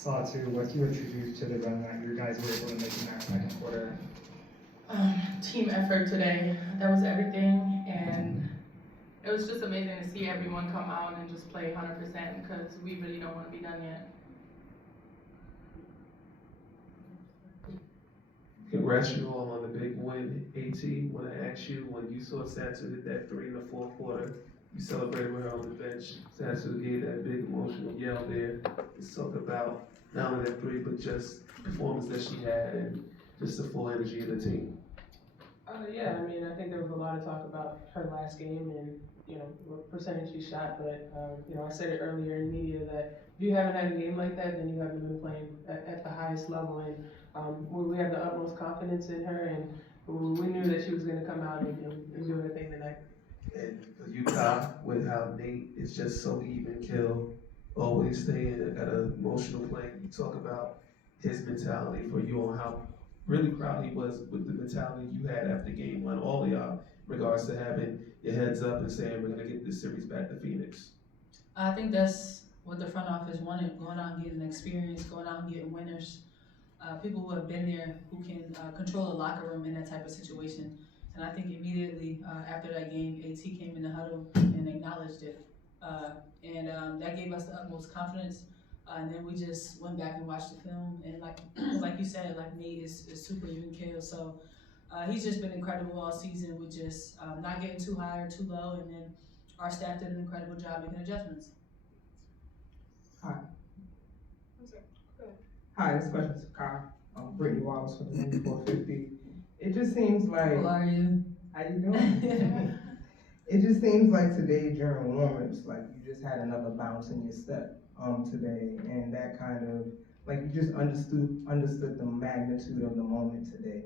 Satou, what do you attribute to the run that you guys were able to make in that second quarter? Team effort today. That was everything, and it was just amazing to see everyone come out and just play 100% because we really don't want to be done yet. Congrats you all on the big win, AT. When I asked you, when you saw Satou hit that 3 in the fourth quarter, you celebrated with her on the bench. Satou gave that big emotional yell there. Let's talk about not only that 3, but just the performance that she had and just the full energy of the team. Yeah, I mean, I think there was a lot of talk about her last game and, what percentage she shot, but, I said it earlier in media that if you haven't had a game like that, then you haven't been playing at the highest level, and we have the utmost confidence in her, and we knew that she was going to come out and do her thing tonight. And for Utah, with how Nate is just so even kill, always staying, got an emotional play. You talk about his mentality for you on how really proud he was with the mentality you had after game one, all of y'all, in regards to having your heads up and saying, we're going to get this series back to Phoenix. I think that's what the front office wanted, going out and getting experience, going out and getting winners, people who have been there, who can control a locker room in that type of situation. And I think immediately after that game, AT came in the huddle and acknowledged it. And that gave us the utmost confidence. And then we just went back and watched the film. And like you said, Nate is super even kill. So he's just been incredible all season with just not getting too high or too low. And then our staff did an incredible job making adjustments. Hi. Hi, this question's for Kyle. I'm Brittany Wallace from the 450. It just seems like. Who are you? How you doing? It just seems like today during warm-ups, like you just had another bounce in your step today, and that kind of like you just understood the magnitude of the moment today,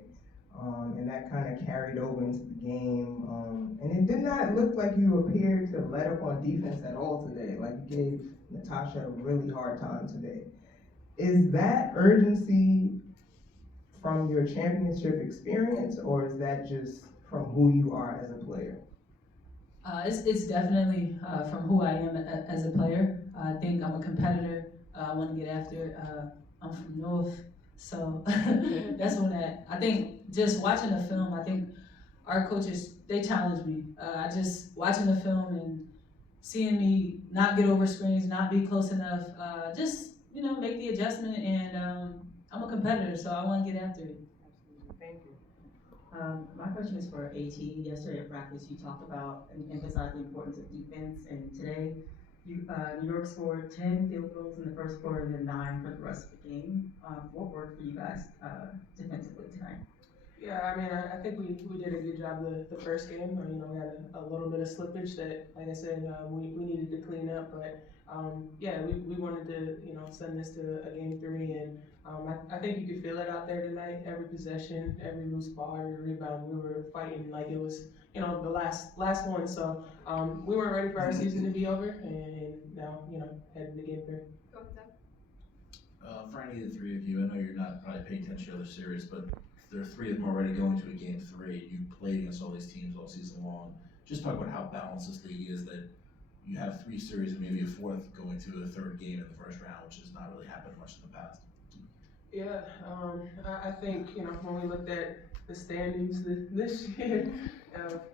and that kind of carried over into the game. And it did not look like you appeared to let up on defense at all today. Like you gave Natasha a really hard time today. Is that urgency from your championship experience, or is that just from who you are as a player? It's definitely from who I am as a player. I think I'm a competitor. I want to get after it. I'm from North, so that's when I think just watching the film, I think our coaches, they challenged me. I just watching the film and seeing me not get over screens, not be close enough, just make the adjustment, and I'm a competitor, so I want to get after it. Absolutely. Thank you. My question is for AT. Yesterday at practice, you talked about and emphasized the importance of defense, and today, New York scored 10 field goals in the first quarter and then 9 for the rest of the game. What worked for you guys defensively tonight? Yeah, I mean, I think we did a good job the first game. We had a little bit of slippage that, like I said, we needed to clean up. But we wanted to send this to a game 3, and I think you could feel it out there tonight. Every possession, every loose ball, every rebound, we were fighting like it was the last one. So we weren't ready for our season to be over, and now heading to game 3. Go ahead, Zach. For any of the three of you, I know you're not probably paying attention to other series, but there are 3 of them already going to a game 3. You played against all these teams all season long. Just talk about how balanced this league is, that you have 3 series and maybe a 4th going to a 3rd game in the first round, which has not really happened much in the past. Yeah, I think when we looked at the standings this year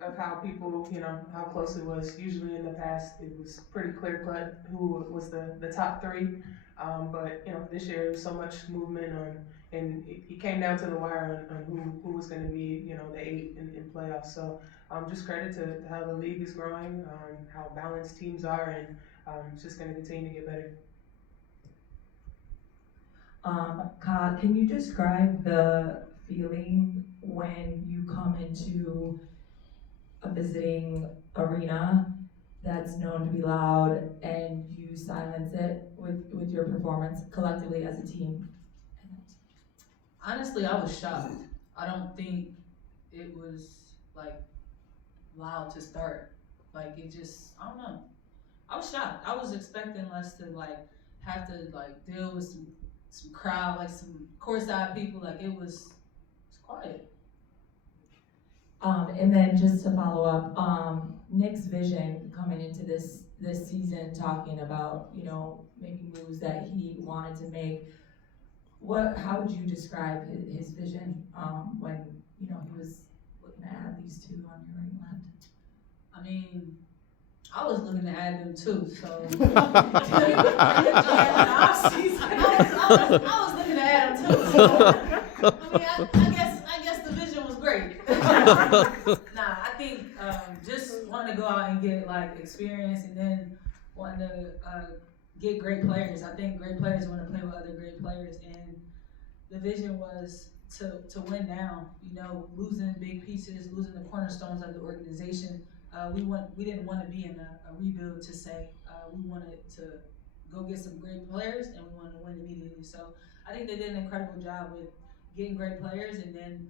of how people how close it was. Usually in the past it was pretty clear cut who was the top 3, but this year there was so much movement on. And it came down to the wire on who was going to be, the 8 in playoffs. So just credit to how the league is growing, how balanced teams are, and it's just going to continue to get better. Ka, can you describe the feeling when you come into a visiting arena that's known to be loud and you silence it with your performance collectively as a team? Honestly, I was shocked. I don't think it was like loud to start. Like it just, I don't know. I was shocked. I was expecting us to like have to like deal with some crowd, like some courtside people. Like it was quiet. And then just to follow up, Nick's vision coming into this season, talking about, you know, making moves that he wanted to make. How would you describe his vision when, you know, he was looking to add these two on your right and left? I mean, I was looking to add them too, so. I was looking to add them too, so. I mean, I guess the vision was great. Nah, I think just wanting to go out and get like experience, and then wanting to get great players. I think great players want to play with other great players, and the vision was to win now. You know, losing big pieces, losing the cornerstones of the organization. We didn't want to be in a rebuild to say. We wanted to go get some great players, and we wanted to win immediately. So I think they did an incredible job with getting great players, and then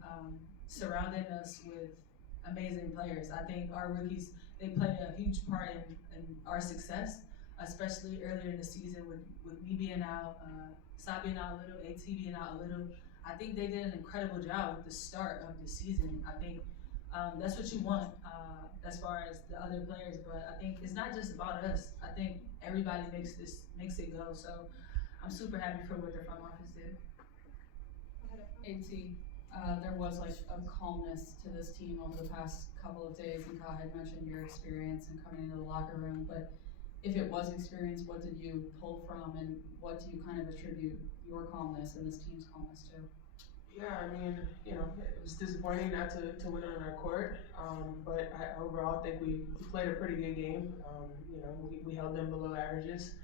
surrounding us with amazing players. I think our rookies, they played a huge part in our success, especially earlier in the season with me being out, Sa being out a little, AT being out a little. I think they did an incredible job with the start of the season. I think that's what you want as far as the other players, but I think it's not just about us. I think everybody makes it go. So I'm super happy for what the front office did. There was like a calmness to this team over the past couple of days, and Ka had mentioned your experience and coming into the locker room, but if it was experience, what did you pull from, and what do you kind of attribute your calmness and this team's calmness to? Yeah, I mean, you know, it was disappointing not to win on our court, but I overall think we played a pretty good game. You know, we held them below averages.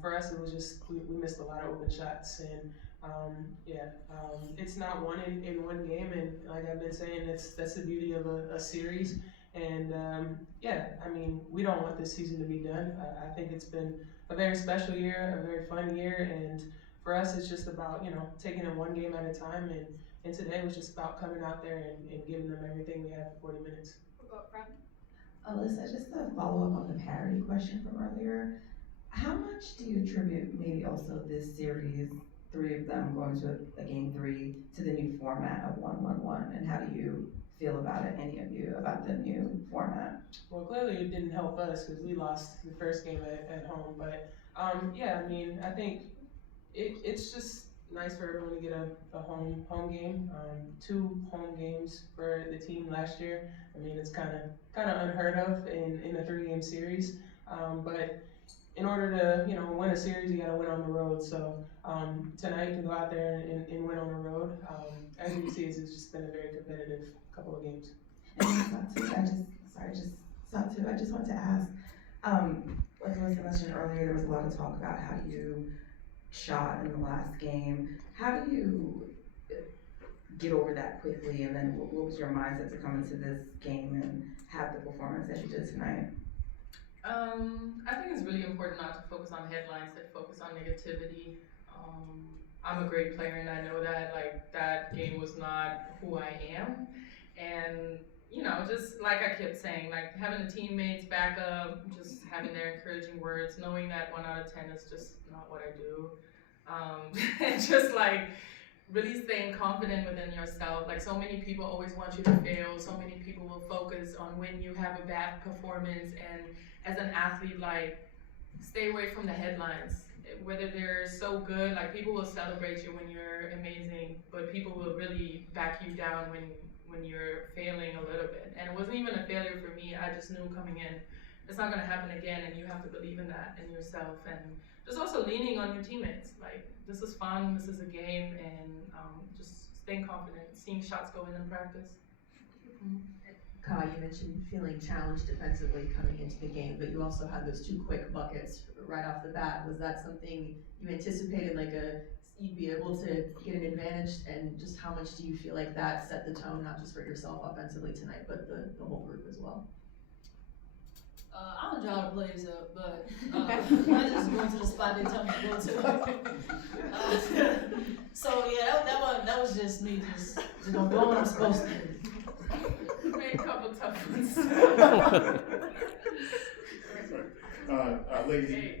For us, it was just we missed a lot of open shots, and it's not one in one game, and like I've been saying, that's the beauty of a series. And I mean, we don't want this season to be done. I think it's been a very special year, a very fun year, and for us, it's just about, you know, taking it one game at a time, and today was just about coming out there and giving them everything we had for 40 minutes. We'll go up front. Alyssa, just to follow up on the parity question from earlier, how much do you attribute maybe also this series, three of them going to a game 3, to the new format of 1-1-1, and how do you feel about it, any of you, about the new format? Well, clearly it didn't help us because we lost the first game at home, but I mean, I think it's just nice for everyone to get a home game. 2 home games for the team last year. I mean, it's kind of unheard of in a 3-game series. But in order to, you know, win a series, you got to win on the road. So tonight to go out there and win on the road, as you can see, it's just been a very competitive couple of games. And Satou, I just want to ask, like Alyssa mentioned earlier, there was a lot of talk about how you shot in the last game. How do you get over that quickly, and then what was your mindset to come into this game and have the performance that you did tonight? I think it's really important not to focus on headlines, to focus on negativity. I'm a great player, and I know that like that game was not who I am, and you know, just like I kept saying, like having the teammates back up, just having their encouraging words, knowing that 1 out of 10 is just not what I do. And just like really staying confident within yourself. Like so many people always want you to fail. So many people will focus on when you have a bad performance. And as an athlete, like stay away from the headlines. Whether they're so good, like people will celebrate you when you're amazing, but people will really back you down when you're failing a little bit. And it wasn't even a failure for me. I just knew coming in, it's not gonna happen again, and you have to believe in that, in yourself, and just also leaning on your teammates. Like, this is fun, this is a game, and just staying confident, seeing shots go in practice. Ka, you mentioned feeling challenged defensively coming into the game, but you also had those 2 quick buckets right off the bat. Was that something you anticipated, like you'd be able to get an advantage, and just how much do you feel like that set the tone, not just for yourself offensively tonight, but the whole group as well? I don't draw the plays up, but I just go to the spot they tell me to go to. So yeah, that was just me just doing what I'm supposed to do. Made a couple tough ones. Ladies,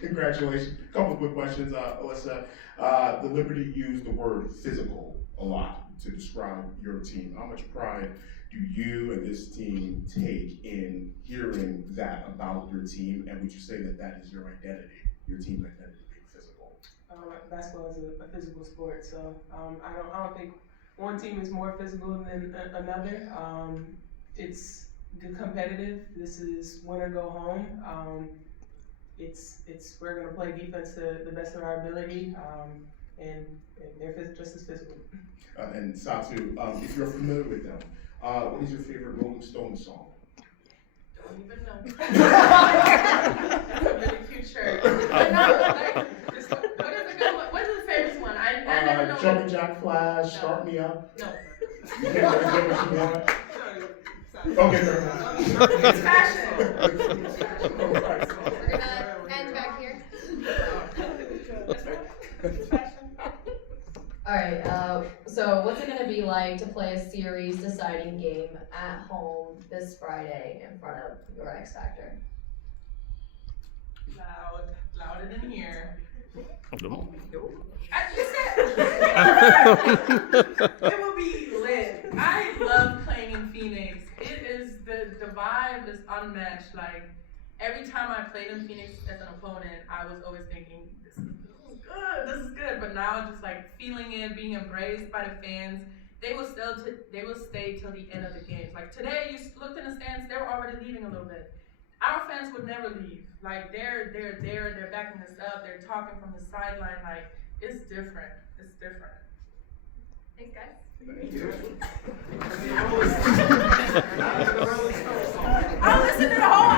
congratulations. Couple of quick questions, Alyssa. The Liberty used the word physical a lot to describe your team. How much pride do you and this team take in hearing that about your team? And would you say that that is your identity, your team's identity, being physical? Basketball is a physical sport, so I don't think one team is more physical than another. It's competitive. This is win or go home. We're gonna play defense to the best of our ability, and they're just as physical. And Satou, if you're familiar with them, what is your favorite Rolling Stones song? Don't even know. That's a really cute shirt. But no, like, what is the good one? What is the famous one? I never know. Jumping Jack Flash, Start Me Up. No. You can't really get what you want. Okay, fair enough. It's fashion. All right. We're gonna end back here. Alright, so what's it gonna be like to play a series deciding game at home this Friday in front of your X Factor? Louder than here. It will be lit. I love playing in Phoenix. It is the vibe is unmatched. Like every time I played in Phoenix as an opponent, I was always thinking, this is good. But now I'm just like feeling it, being embraced by the fans. They will stay till the end of the games. Like today, you looked in the stands, they were already leaving a little bit. Our fans would never leave. Like they're there, they're backing us up, they're talking from the sideline. Like it's different. It's different. Thanks, guys. I'll listen to the whole